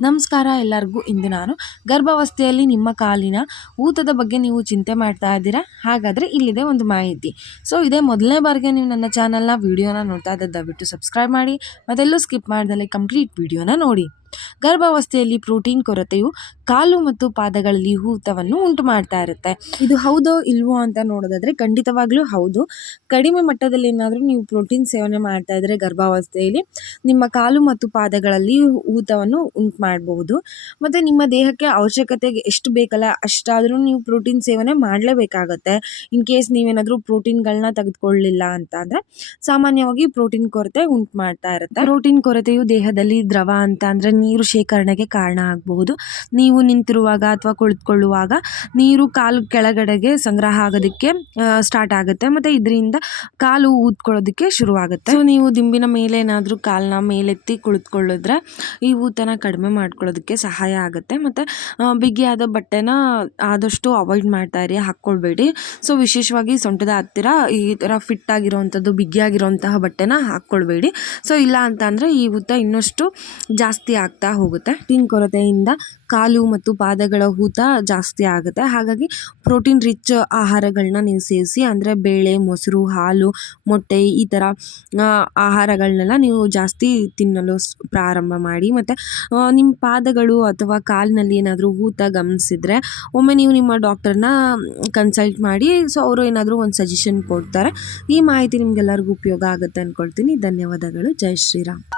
ನಮಸ್ಕಾರ ಎಲ್ಲರಿಗೂ. ಇಂದು ನಾನು ಗರ್ಭಾವಸ್ಥೆಯಲ್ಲಿ ನಿಮ್ಮ ಕಾಲಿನ ಊತದ ಬಗ್ಗೆ ನೀವು ಚಿಂತೆ ಮಾಡ್ತಾ ಇದ್ದೀರಾ? ಹಾಗಾದರೆ ಇಲ್ಲಿದೆ ಒಂದು ಮಾಹಿತಿ. ಸೊ, ಇದೇ ಮೊದಲನೇ ಬಾರಿಗೆ ನೀವು ನನ್ನ ಚಾನಲ್ನ ವಿಡಿಯೋನ ನೋಡ್ತಾ ಇದ್ದ ದಯವಿಟ್ಟು ಸಬ್ಸ್ಕ್ರೈಬ್ ಮಾಡಿ, ಮತ್ತೆಲ್ಲೂ ಸ್ಕಿಪ್ ಮಾಡಿದಲ್ಲಿ ಕಂಪ್ಲೀಟ್ ವೀಡಿಯೋನ ನೋಡಿ. ಗರ್ಭಾವಸ್ಥೆಯಲ್ಲಿ ಪ್ರೋಟೀನ್ ಕೊರತೆಯು ಕಾಲು ಮತ್ತು ಪಾದಗಳಲ್ಲಿ ಊತವನ್ನು ಉಂಟು ಮಾಡ್ತಾ ಇರುತ್ತೆ. ಇದು ಹೌದೋ ಇಲ್ವೋ ಅಂತ ನೋಡೋದಾದ್ರೆ ಖಂಡಿತವಾಗ್ಲೂ ಹೌದು. ಕಡಿಮೆ ಮಟ್ಟದಲ್ಲಿ ಏನಾದರೂ ನೀವು ಪ್ರೋಟೀನ್ ಸೇವನೆ ಮಾಡ್ತಾ ಇದ್ರೆ ಗರ್ಭಾವಸ್ಥೆಯಲ್ಲಿ ನಿಮ್ಮ ಕಾಲು ಮತ್ತು ಪಾದಗಳಲ್ಲಿ ಊತವನ್ನು ಉಂಟು ಮಾಡಬಹುದು ಮತ್ತೆ ನಿಮ್ಮ ದೇಹಕ್ಕೆ ಅವಶ್ಯಕತೆಗೆ ಎಷ್ಟು ಬೇಕಲ್ಲ ಅಷ್ಟಾದರೂ ನೀವು ಪ್ರೋಟೀನ್ ಸೇವನೆ ಮಾಡಲೇಬೇಕಾಗತ್ತೆ. ಇನ್ ಕೇಸ್ ನೀವೇನಾದರೂ ಪ್ರೋಟೀನ್ಗಳನ್ನ ತೆಗೆದುಕೊಳ್ಳಿಲ್ಲ ಅಂತ ಅಂದರೆ ಸಾಮಾನ್ಯವಾಗಿ ಪ್ರೋಟೀನ್ ಕೊರತೆ ಉಂಟು ಮಾಡ್ತಾ ಇರುತ್ತೆ. ಪ್ರೋಟೀನ್ ಕೊರತೆಯು ದೇಹದಲ್ಲಿ ದ್ರವ ಅಂತ ಅಂದ್ರೆ ನೀರು ಶೇಖರಣೆಗೆ ಕಾರಣ ಆಗಬಹುದು. ನೀವು ನಿಂತಿರುವಾಗ ಅಥವಾ ಕುಳಿತುಕೊಳ್ಳುವಾಗ ನೀರು ಕಾಲು ಕೆಳಗಡೆಗೆ ಸಂಗ್ರಹ ಆಗೋದಕ್ಕೆ ಸ್ಟಾರ್ಟ್ ಆಗುತ್ತೆ. ಮತ್ತು ಇದರಿಂದ ಕಾಲು ಊದ್ಕೊಳ್ಳೋದಕ್ಕೆ ಶುರುವಾಗುತ್ತೆ. ಸೊ ನೀವು ದಿಂಬಿನ ಮೇಲೆ ಏನಾದರೂ ಕಾಲನ್ನ ಮೇಲೆತ್ತಿ ಕುಳಿತುಕೊಳ್ಳಿದ್ರೆ ಈ ಊತನ ಕಡಿಮೆ ಮಾಡ್ಕೊಳ್ಳೋದಕ್ಕೆ ಸಹಾಯ ಆಗುತ್ತೆ. ಮತ್ತು ಬಿಗಿಯಾದ ಬಟ್ಟೆನ ಆದಷ್ಟು ಅವಾಯ್ಡ್ ಮಾಡ್ತಾ ಇರಿ ಹಾಕ್ಕೊಳ್ಬೇಡಿ. ಸೊ ವಿಶೇಷವಾಗಿ ಸೊಂಟದ ಹತ್ತಿರ ಈ ಥರ ಫಿಟ್ ಆಗಿರೋವಂಥದ್ದು ಬಿಗಿಯಾಗಿರೋಂತಹ ಬಟ್ಟೆನ ಹಾಕ್ಕೊಳ್ಬೇಡಿ. ಸೊ ಇಲ್ಲ ಅಂತ ಅಂದರೆ ಈ ಊತ ಇನ್ನಷ್ಟು ಜಾಸ್ತಿ ಆಗ್ತಾ ಹೋಗುತ್ತೆ. ಟಿನ್ ಕೊರತೆಯಿಂದ ಕಾಲು ಮತ್ತು ಪಾದಗಳ ಊತ ಜಾಸ್ತಿ ಆಗುತ್ತೆ. ಹಾಗಾಗಿ ಪ್ರೋಟೀನ್ ರಿಚ್ ಆಹಾರಗಳನ್ನ ನೀವು ಸೇವಿಸಿ ಅಂದರೆ ಬೇಳೆ, ಮೊಸರು, ಹಾಲು, ಮೊಟ್ಟೆ ಈ ಥರ ಆಹಾರಗಳನ್ನೆಲ್ಲ ನೀವು ಜಾಸ್ತಿ ತಿನ್ನಲು ಪ್ರಾರಂಭ ಮಾಡಿ. ಮತ್ತು ನಿಮ್ಮ ಪಾದಗಳು ಅಥವಾ ಕಾಲಿನಲ್ಲಿ ಏನಾದರೂ ಊತ ಗಮನಿಸಿದ್ರೆ, ಒಮ್ಮೆ ನೀವು ನಿಮ್ಮ ಡಾಕ್ಟರ್ನ ಕನ್ಸಲ್ಟ್ ಮಾಡಿ, ಸೊ ಅವರು ಏನಾದರೂ ಒಂದು ಸಜೆಷನ್ ಕೊಡ್ತಾರೆ. ಈ ಮಾಹಿತಿ ನಿಮಗೆಲ್ಲರಿಗೂ ಉಪಯೋಗ ಆಗುತ್ತೆ ಅಂದ್ಕೊಳ್ತೀನಿ ಧನ್ಯವಾದಗಳು. ಜೈ ಶ್ರೀರಾಮ್.